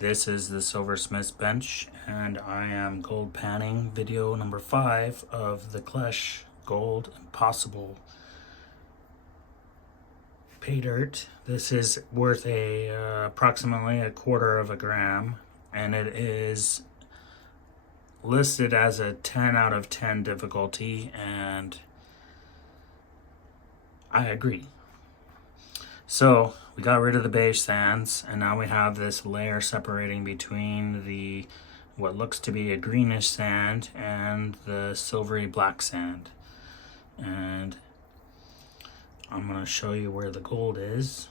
This is the Silversmith's Bench, and I am gold panning video number 5 of the Klesh Gold Impossible Paydirt. This is worth approximately a quarter of a gram, and it is listed as a 10 out of 10 difficulty, and I agree. So we got rid of the beige sands, and now we have this layer separating between the what looks to be a greenish sand and the silvery black sand. And I'm going to show you where the gold is.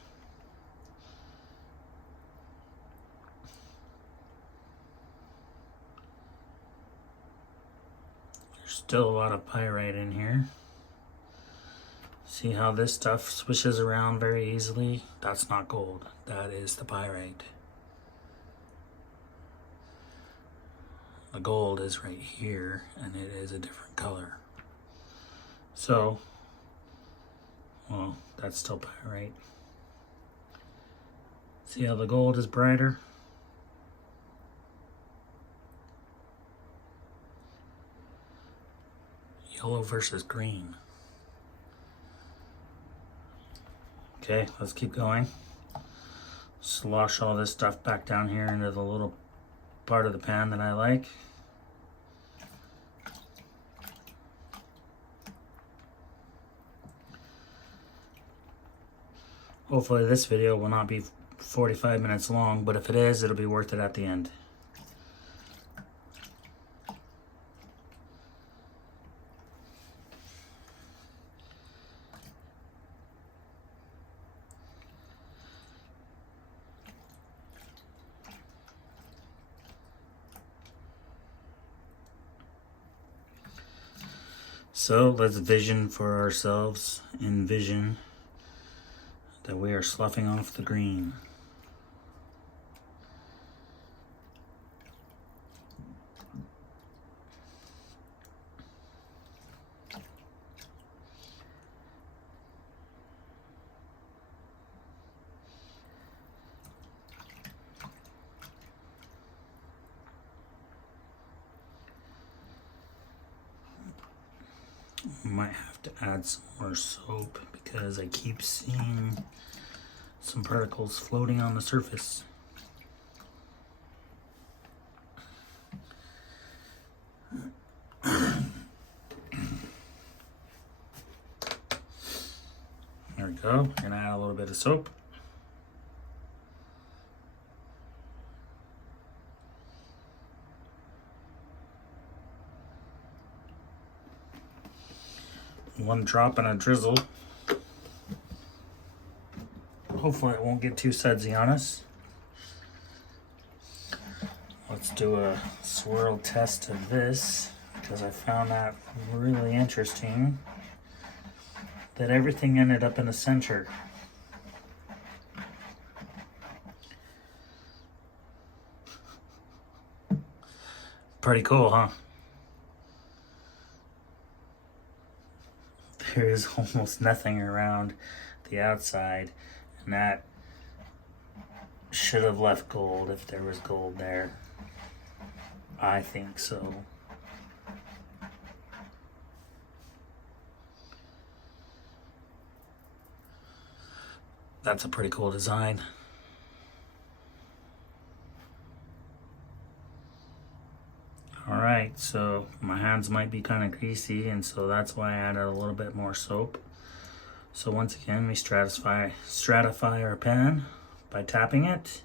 There's still a lot of pyrite in here. See how this stuff swishes around very easily? That's not gold. That is the pyrite. The gold is right here, and it is a different color. So, well, that's still pyrite. See how the gold is brighter? Yellow versus green. Okay, let's keep going. Slosh all this stuff back down here into the little part of the pan that I like. Hopefully this video will not be 45 minutes long, but if it is, it'll be worth it at the end. So let's vision for ourselves, envision that we are sloughing off the green. Might have to add some more soap because I keep seeing some particles floating on the surface. There we go. Gonna add a little bit of soap. One drop and a drizzle. Hopefully it won't get too sudsy on us. Let's do a swirl test of this because I found that really interesting that everything ended up in the center. Pretty cool, huh? There is almost nothing around the outside, and that should have left gold if there was gold there. I think so. That's a pretty cool design. Alright, so my hands might be kind of greasy, and so that's why I added a little bit more soap. So once again, we stratify our pan by tapping it.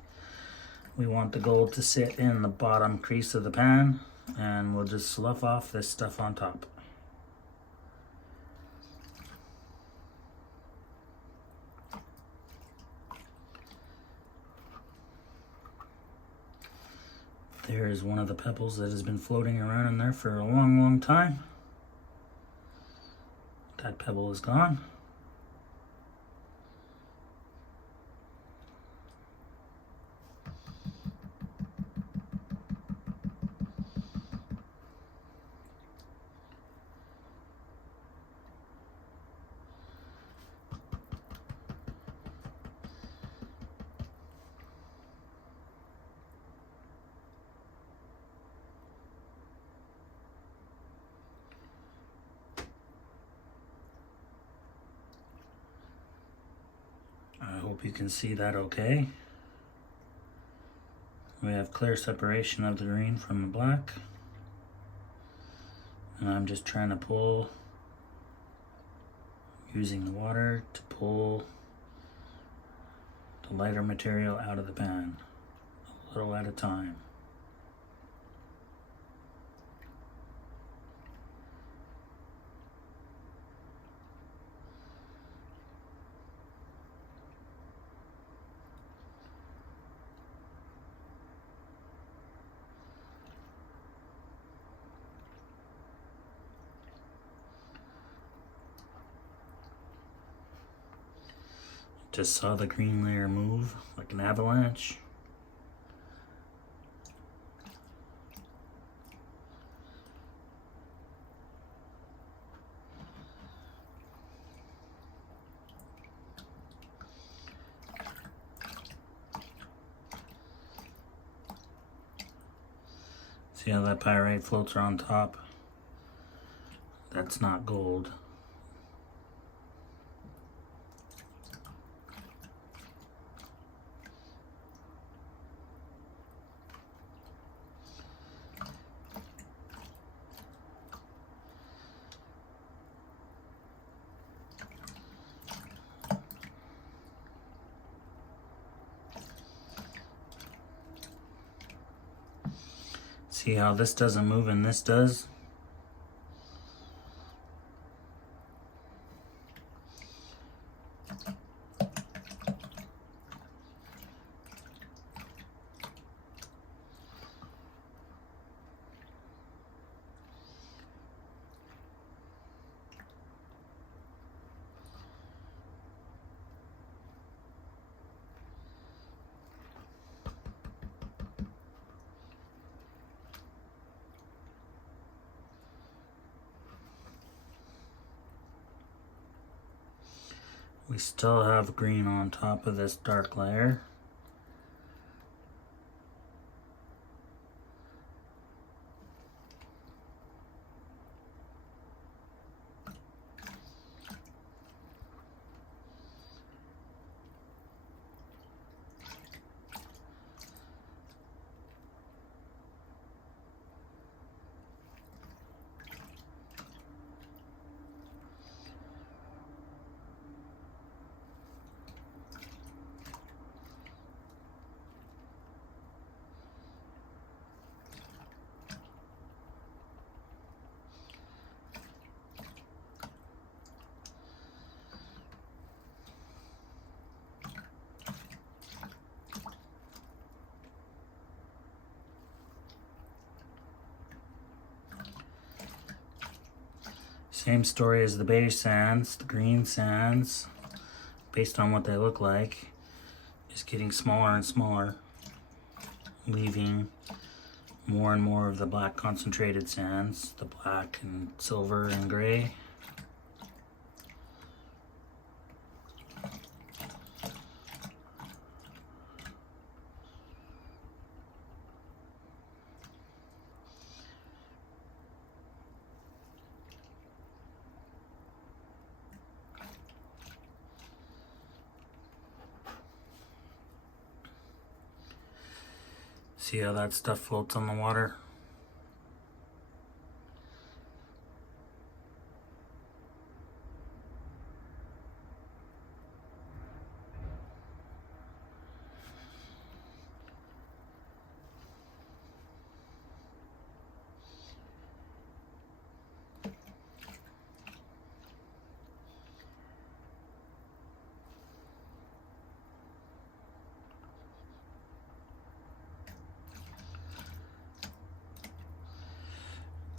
We want the gold to sit in the bottom crease of the pan, and we'll just slough off this stuff on top. There is one of the pebbles that has been floating around in there for a long, long time. That pebble is gone. hope you can see that okay. We have clear separation of the green from the black. And I'm just trying to pull, using the water to pull the lighter material out of the pan, a little at a time. Just saw the green layer move like an avalanche. See how that pyrite floats are on top? That's not gold. See how this doesn't move and this does? We still have green on top of this dark layer. Same story as the beige sands, the green sands, based on what they look like, is getting smaller and smaller, leaving more and more of the black concentrated sands, the black and silver and gray. See how that stuff floats on the water?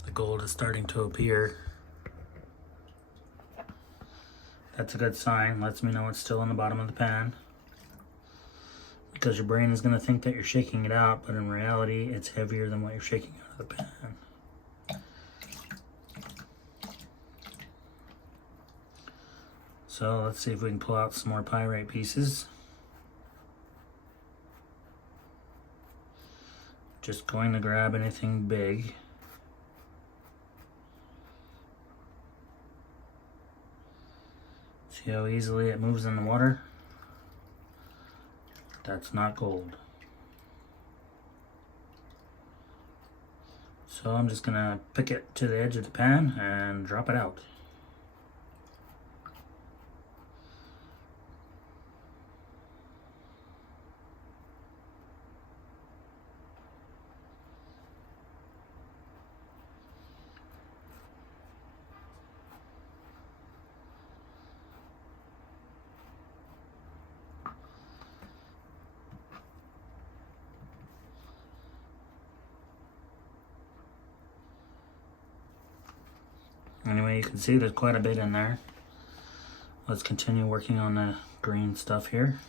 The gold is starting to appear. That's a good sign. Lets me know it's still in the bottom of the pan. Because your brain is going to think that you're shaking it out, but in reality, it's heavier than what you're shaking out of the pan. So let's see if we can pull out some more pyrite pieces. Just going to grab anything big. See how easily it moves in the water? that's not gold. So I'm just gonna pick it to the edge of the pan and drop it out. Anyway, you can see there's quite a bit in there. Let's continue working on the green stuff here.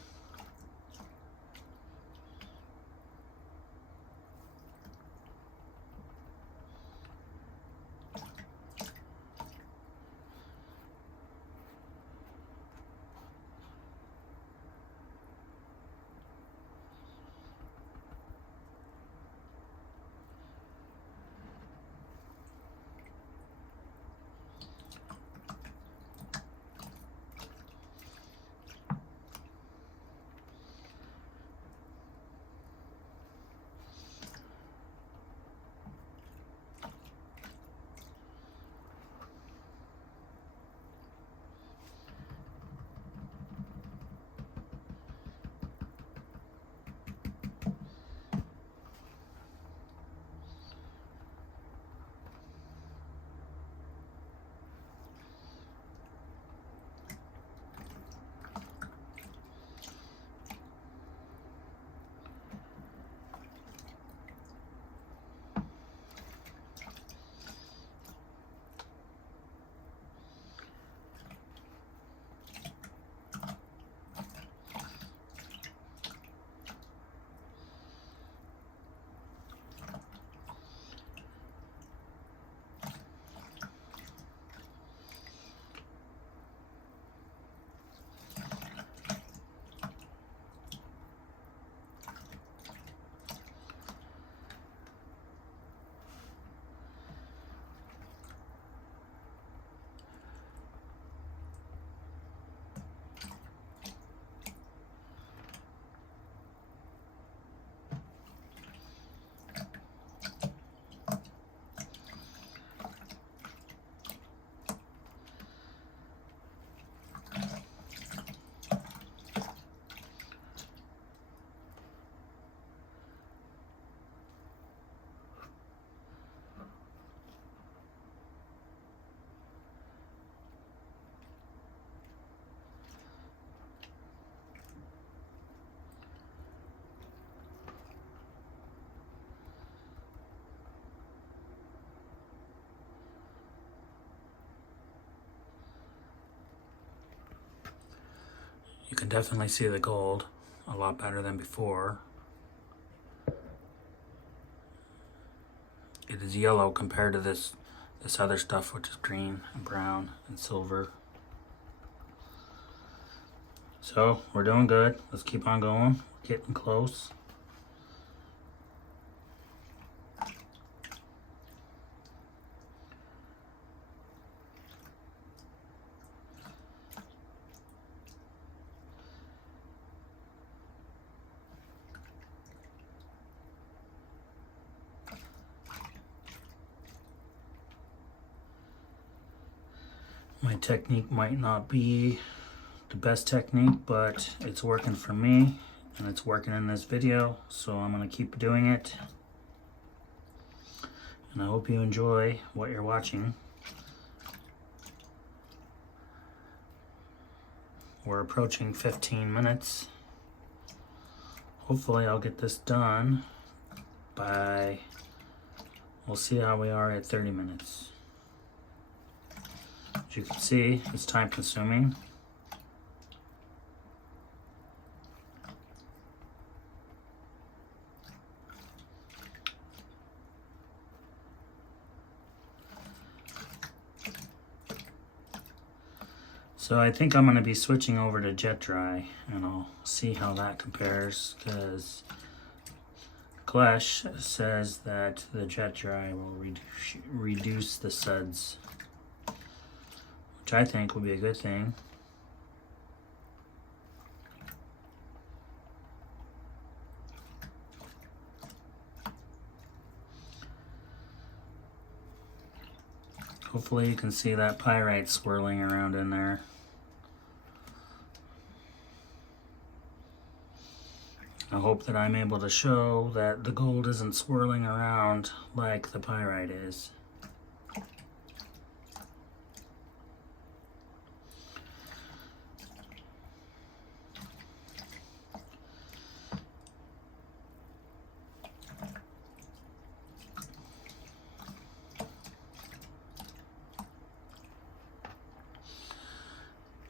You can definitely see the gold a lot better than before. It is yellow compared to this other stuff, which is green and brown and silver. So we're doing good. Let's keep on going. We're getting close. My technique might not be the best technique, but it's working for me and it's working in this video, so I'm gonna keep doing it. And I hope you enjoy what you're watching. We're approaching 15 minutes. Hopefully I'll get this done by, we'll see how we are at 30 minutes. As you can see, it's time consuming. So I think I'm going to be switching over to jet dry, and I'll see how that compares, because Klesh says that the jet dry will reduce the suds, which I think will be a good thing. Hopefully you can see that pyrite swirling around in there. I hope that I'm able to show that the gold isn't swirling around like the pyrite is.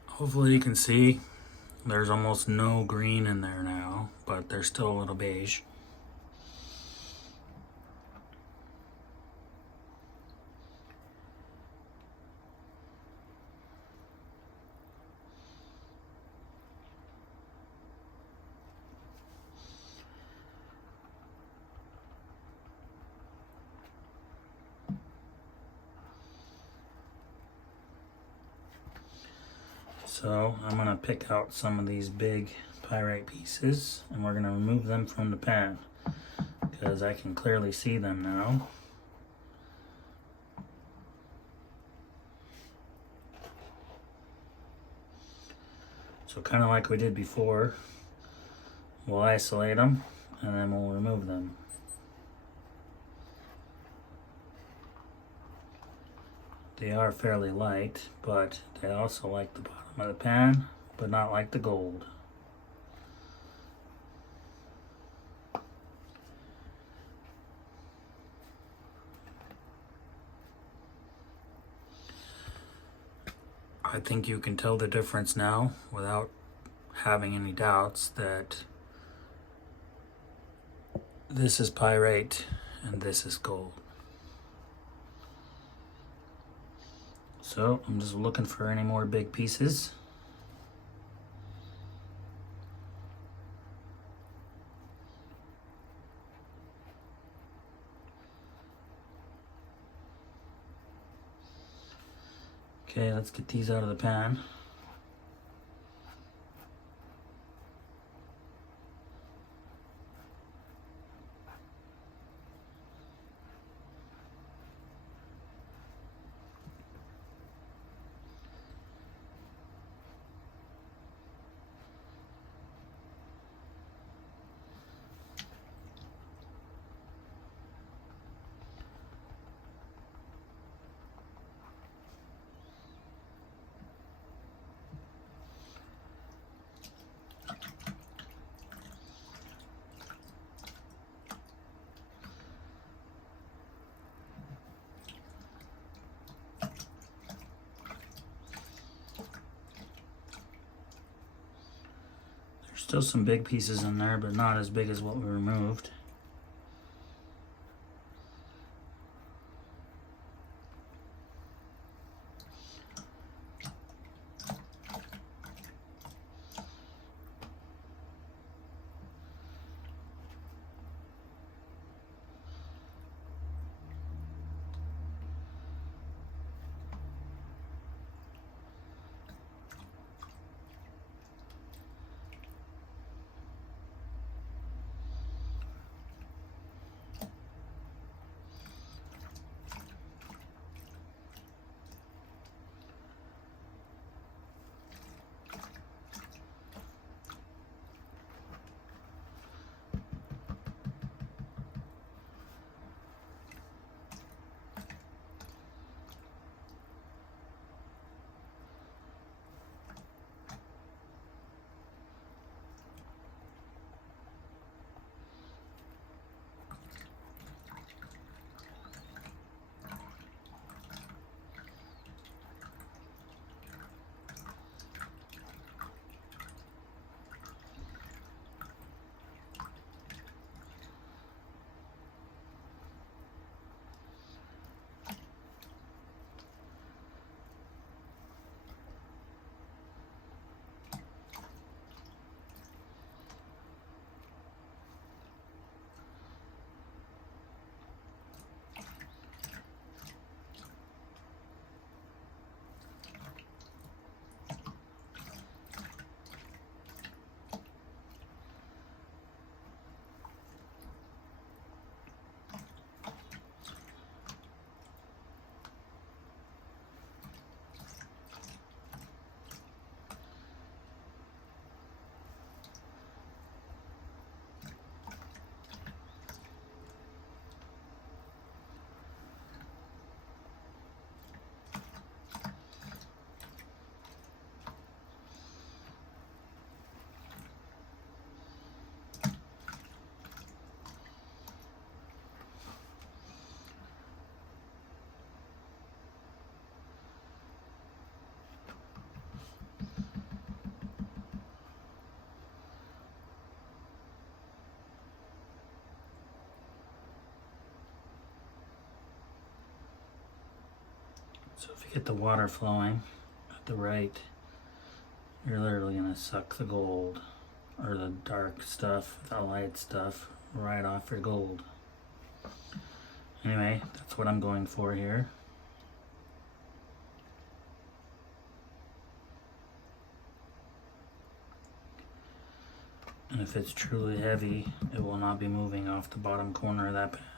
Hopefully you can see there's almost no green in there now, but there's still a little beige. So I'm going to pick out some of these big pyrite pieces and we're going to remove them from the pan because I can clearly see them now. So kind of like we did before, we'll isolate them and then we'll remove them. They are fairly light, but they also like the bottom of the pan, but not like the gold. I think you can tell the difference now without having any doubts that this is pyrite and this is gold. So I'm just looking for any more big pieces. Okay, let's get these out of the pan. Still some big pieces in there, but not as big as what we removed. So if you get the water flowing at the right, you're literally going to suck the gold or the dark stuff, the light stuff, right off your gold. Anyway, that's what I'm going for here. And if it's truly heavy, it will not be moving off the bottom corner of that pan.